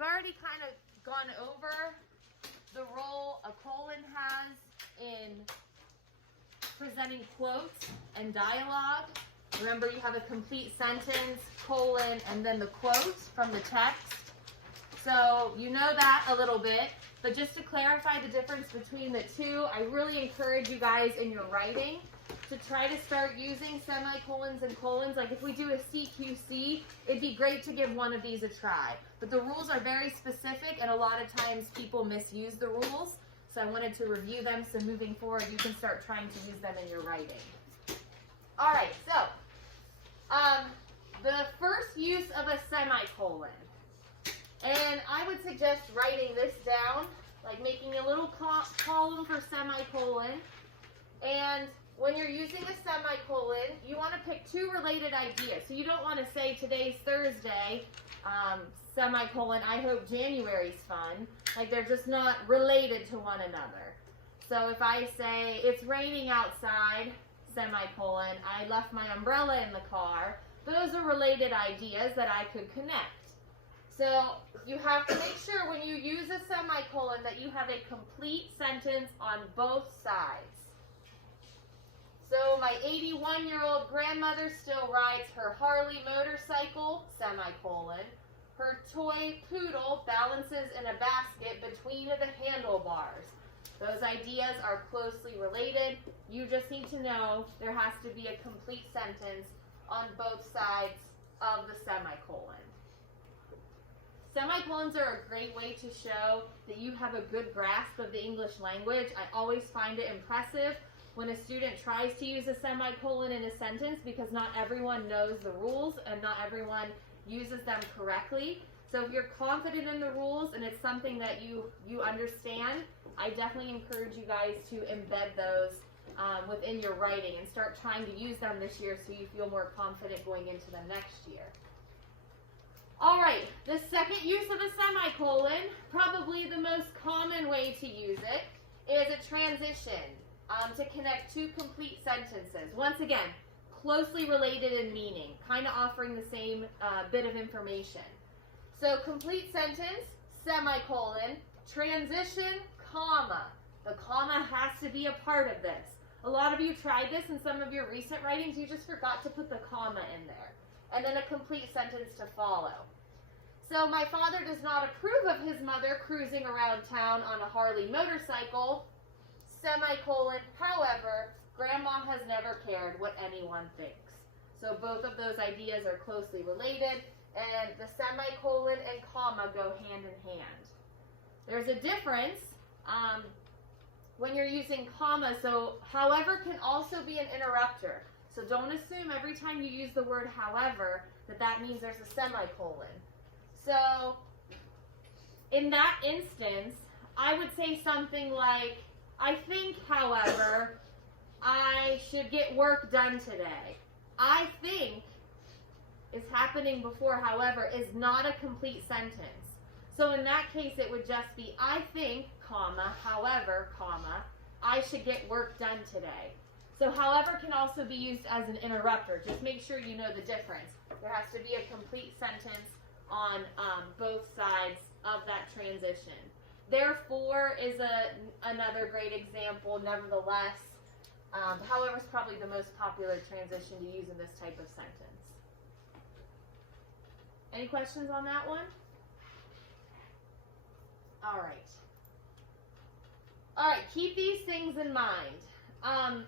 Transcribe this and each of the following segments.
we've already kind of gone over the role a colon has in presenting quotes and dialogue. Remember, you have a complete sentence, colon, and then the quotes from the text. So you know that a little bit, but just to clarify the difference between the two, I really encourage you guys in your writing to try to start using semicolons and colons. Like if we do a CQC, it'd be great to give one of these a try. But the rules are very specific, and a lot of times people misuse the rules. So I wanted to review them, so moving forward, you can start trying to use them in your writing. All right, so the first use of a semicolon. And I would suggest writing this down, like making a little column for semicolon. And when you're using a semicolon, you want to pick two related ideas. So you don't want to say today's Thursday, semicolon, I hope January's fun. Like they're just not related to one another. So if I say it's raining outside, semicolon, I left my umbrella in the car, those are related ideas that I could connect. So you have to make sure when you use a semicolon that you have a complete sentence on both sides. So my 81-year-old grandmother still rides her Harley motorcycle, semicolon. Her toy poodle balances in a basket between the handlebars. Those ideas are closely related. You just need to know there has to be a complete sentence on both sides of the semicolon. Semicolons are a great way to show that you have a good grasp of the English language. I always find it impressive when a student tries to use a semicolon in a sentence because not everyone knows the rules and not everyone uses them correctly. So if you're confident in the rules and it's something that you understand, I definitely encourage you guys to embed those within your writing and start trying to use them this year so you feel more confident going into them next year. All right, the second use of a semicolon, probably the most common way to use it, is a transition to connect two complete sentences. Once again, closely related in meaning, kind of offering the same bit of information. So complete sentence, semicolon, transition, comma. The comma has to be a part of this. A lot of you tried this in some of your recent writings. You just forgot to put the comma in there. And then a complete sentence to follow. So my father does not approve of his mother cruising around town on a Harley motorcycle, semicolon, however, Grandma has never cared what anyone thinks. So both of those ideas are closely related, and the semicolon and comma go hand in hand. There's a difference when you're using comma, so however can also be an interrupter. So don't assume every time you use the word however that means there's a semicolon. So in that instance, I would say something like, I think, however, I should get work done today. I think is happening before however is not a complete sentence. So in that case, it would just be, I think, comma, however, comma, I should get work done today. So however can also be used as an interrupter. Just make sure you know the difference. There has to be a complete sentence on both sides of that transition. Therefore is another great example, nevertheless. However is probably the most popular transition to use in this type of sentence. Any questions on that one? All right. All right, keep these things in mind.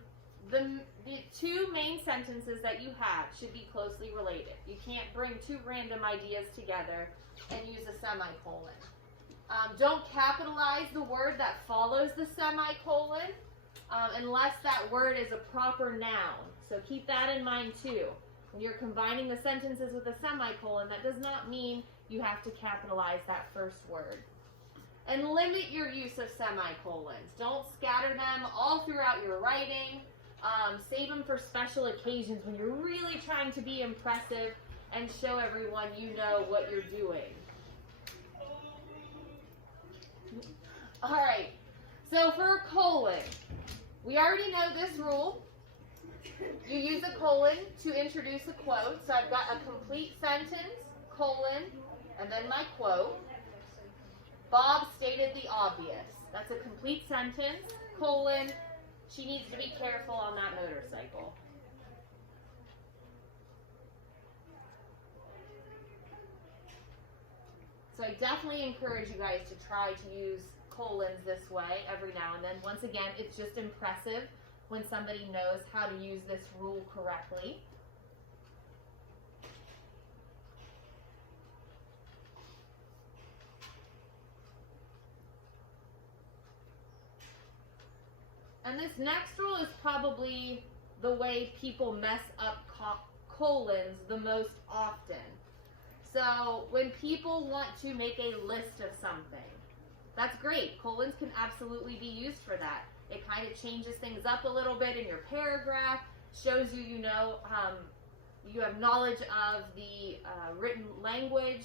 The two main sentences that you have should be closely related. You can't bring two random ideas together and use a semicolon. Don't capitalize the word that follows the semicolon unless that word is a proper noun. So keep that in mind too. When you're combining the sentences with a semicolon, that does not mean you have to capitalize that first word. And limit your use of semicolons. Don't scatter them all throughout your writing. Save them for special occasions when you're really trying to be impressive and show everyone you know what you're doing. All right, so for a colon, we already know this rule. You use a colon to introduce a quote. So I've got a complete sentence, colon, and then my quote. Bob stated the obvious. That's a complete sentence, colon, she needs to be careful on that motorcycle. So I definitely encourage you guys to try to use colons this way every now and then. Once again, it's just impressive when somebody knows how to use this rule correctly. And this next rule is probably the way people mess up colons the most often. So when people want to make a list of something, that's great. Colons can absolutely be used for that. It kind of changes things up a little bit in your paragraph, shows you, you have knowledge of the written language,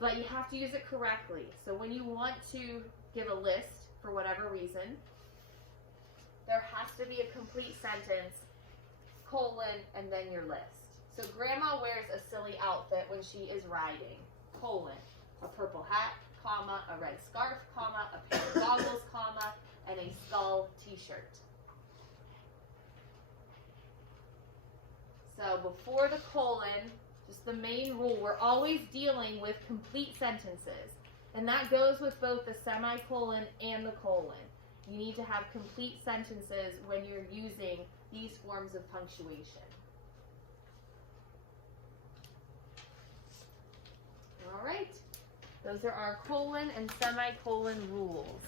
but you have to use it correctly. So when you want to give a list for whatever reason, there has to be a complete sentence, colon, and then your list. So grandma wears a silly outfit when she is riding, colon, a purple hat, comma, a red scarf, comma, a pair of goggles, comma, and a skull t-shirt. So before the colon, just the main rule, we're always dealing with complete sentences. And that goes with both the semicolon and the colon. You need to have complete sentences when you're using these forms of punctuation. All right, those are our colon and semicolon rules.